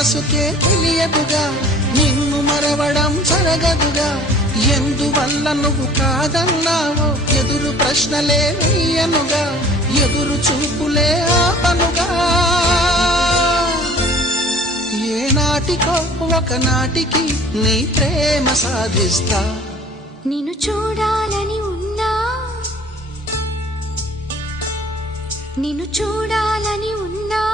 మనసుకే తెలియదుగా, నిన్ను మరవడం జరగదుగా. ఎందువల్ల నువ్వు కాదన్నావో ఎదురు ప్రశ్నలే వెయ్యనుగా, ఎదురు చూపులే ఆపనుగా. ఏనాటికో ఒకనాటికి నీ ప్రేమ సాధిస్తా. నిన్ను చూడాలని ఉన్నా, నిన్ను చూడాలని ఉన్నా